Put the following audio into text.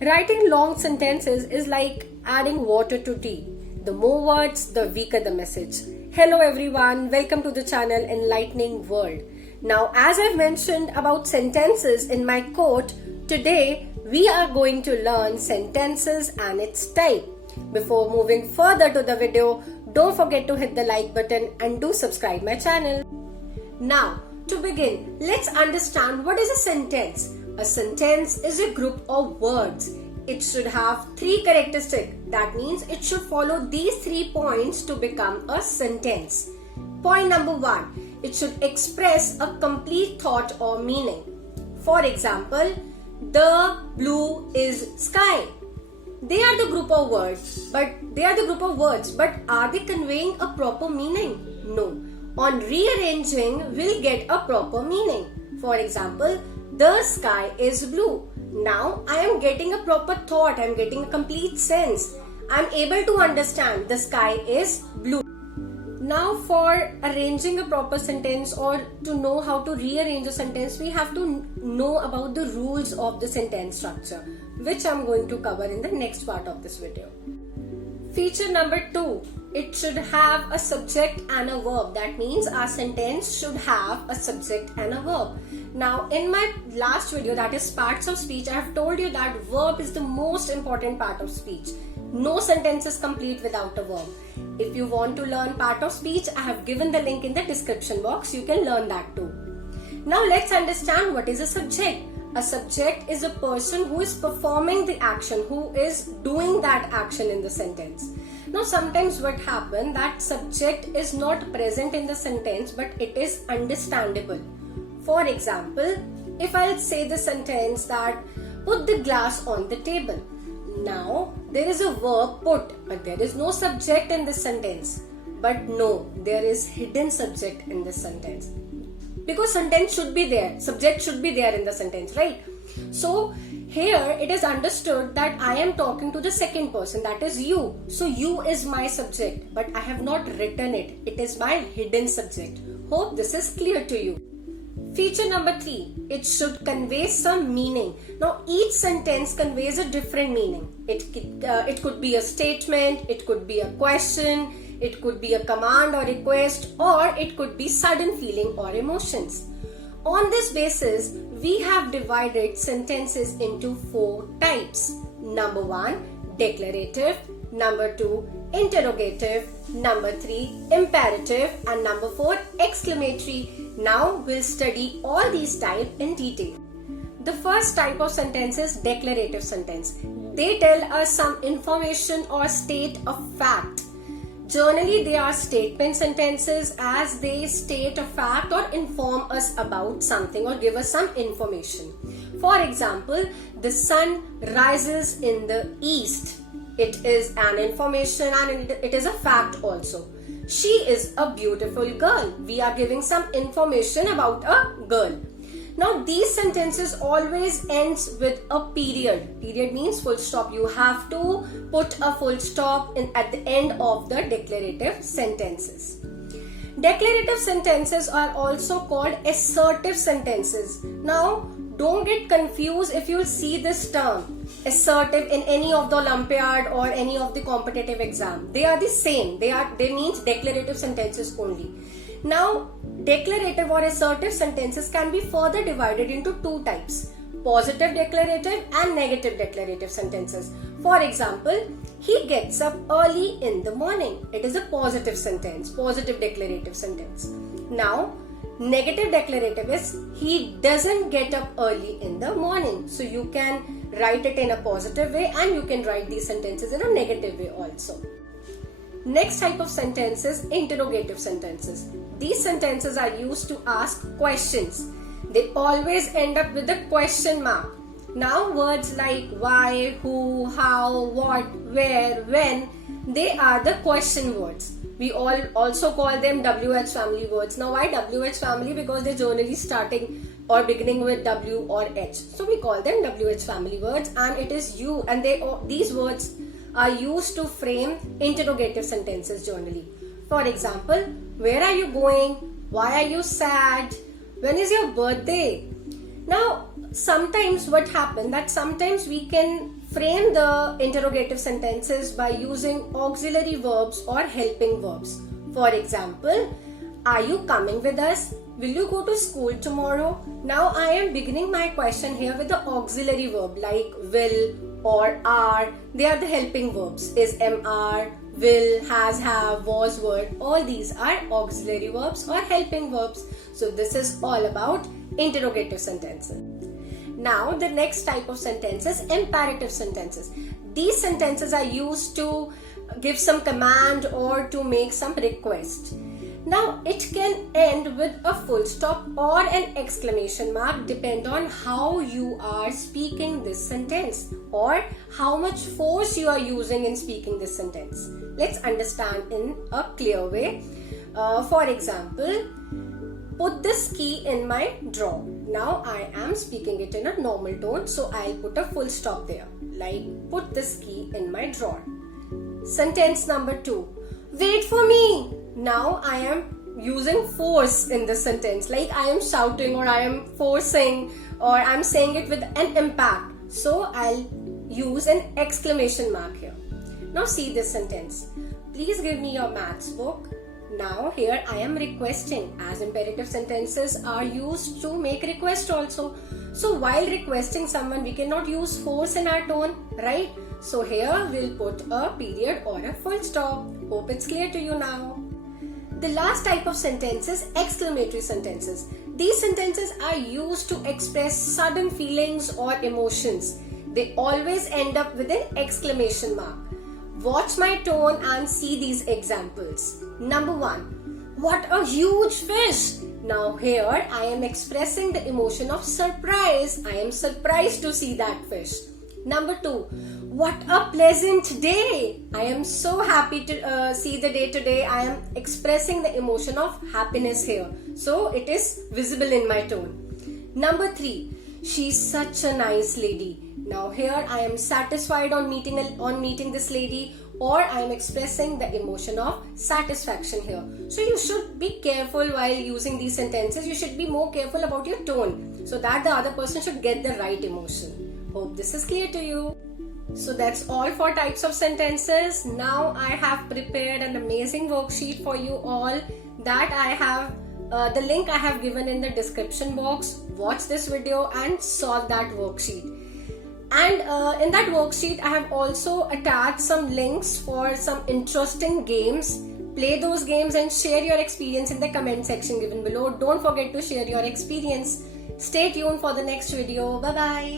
Writing long sentences is like adding water to tea. The more words, the weaker the message. Hello everyone, welcome to the channel Enlightening World. Now, as I've mentioned about sentences in my quote, today we are going to learn sentences and its type. Before moving further to the video, don't forget to hit the like button and do subscribe my channel. Now, to begin, let's understand what is a sentence. A sentence is a group of words. It should have three characteristics. That means it should follow these 3 points to become a sentence. Point number 1. It should express a complete thought or meaning. For example, the blue is sky. They are the group of words, but are they conveying a proper meaning? No. On rearranging, we'll get a proper meaning. For example, the sky is blue. Now I am getting a proper thought, I am getting a complete sense. I am able to understand the sky is blue. Now for arranging a proper sentence or to know how to rearrange a sentence, we have to know about the rules of the sentence structure, which I am going to cover in the next part of this video. Feature number 2. It should have a subject and a verb. That means our sentence should have a subject and a verb. Now, in my last video, that is parts of speech, I have told you that verb is the most important part of speech. No sentence is complete without a verb. If you want to learn part of speech, I have given the link in the description box. You can learn that too. Now, let's understand what is a subject. A subject is a person who is performing the action, who is doing that action in the sentence. Now, sometimes what happens, that subject is not present in the sentence, but it is understandable. For example, if I'll say the sentence that put the glass on the table. Now, there is a verb put, but there is no subject in this sentence. But no, there is hidden subject in this sentence. Because sentence should be there, subject should be there in the sentence, right? So, here it is understood that I am talking to the second person, that is you. So, you is my subject, but I have not written it. It is my hidden subject. Hope this is clear to you. Feature number 3. It should convey some meaning. Now, each sentence conveys a different meaning. It could be a statement, it could be a question, it could be a command or request, or it could be sudden feeling or emotions. On this basis, we have divided sentences into 4 types. Number 1, declarative. Number 2, interrogative. Number 3, imperative. And number 4, exclamatory. Now we'll study all these types in detail. The first type of sentence is declarative sentence. They tell us some information or state a fact. Generally, they are statement sentences as they state a fact or inform us about something or give us some information. For example, the sun rises in the east. It is an information and it is a fact also. She is a beautiful girl. We are giving some information about a girl. Now, these sentences always ends with a period. Period means full stop. You have to put a full stop at the end of the declarative sentences. Declarative sentences are also called assertive sentences. Now, don't get confused if you see this term assertive in any of the Olympiad or any of the competitive exam. They are the same. They means declarative sentences only. Now, declarative or assertive sentences can be further divided into 2 types. Positive declarative and negative declarative sentences. For example, he gets up early in the morning. It is a positive sentence, positive declarative sentence. Now, negative declarative is he doesn't get up early in the morning. So you can write it in a positive way and you can write these sentences in a negative way also. Next type of sentence is interrogative sentences. These sentences are used to ask questions. They always end up with a question mark. Now words like why, who, how, what, where, when, they are the question words. We all also call them WH family words. Now why WH family? Because they're generally starting or beginning with W or H. So we call them WH family words and it is you and these words are used to frame interrogative sentences generally. For example, where are you going? Why are you sad? When is your birthday? Now, sometimes what happens that sometimes we can frame the interrogative sentences by using auxiliary verbs or helping verbs. For example, are you coming with us? Will you go to school tomorrow? Now I am beginning my question here with the auxiliary verb like will or are. They are the helping verbs. Is, am, are, will, has, have, was, were. All these are auxiliary verbs or helping verbs. So this is all about interrogative sentences. Now the next type of sentences, imperative sentences. These sentences are used to give some command or to make some request. Now it can end with a full stop or an exclamation mark depend on how you are speaking this sentence or how much force you are using in speaking this sentence. Let's understand in a clear way. For example, put this key in my drawer. Now I am speaking it in a normal tone, so I'll put a full stop there. Like put this key in my drawer. Sentence number 2. Wait for me. Now I am using force in this sentence. Like I am shouting or I am forcing or I am saying it with an impact. So I'll use an exclamation mark here. Now see this sentence. Please give me your maths book. Now here I am requesting, as imperative sentences are used to make request also. So while requesting someone, we cannot use force in our tone, right? So here we'll put a period or a full stop. Hope it's clear to you now. The last type of sentence is exclamatory sentences. These sentences are used to express sudden feelings or emotions. They always end up with an exclamation mark. Watch my tone and see these examples. Number 1. What a huge fish! Now here I am expressing the emotion of surprise. I am surprised to see that fish. Number 2. What a pleasant day! I am so happy to see the day today. I am expressing the emotion of happiness here. So it is visible in my tone. Number 3. She's such a nice lady. Now here I am satisfied on meeting this lady, or I am expressing the emotion of satisfaction here. So you should be careful while using these sentences. You should be more careful about your tone so that the other person should get the right emotion. Hope this is clear to you. So that's all for types of sentences. Now I have prepared an amazing worksheet for you all that I have the link I have given in the description box. Watch this video and solve that worksheet. And in that worksheet I have also attached some links for some interesting games. Play those games and share your experience in the comment section given below. Don't forget to share your experience. Stay tuned for the next video. Bye bye.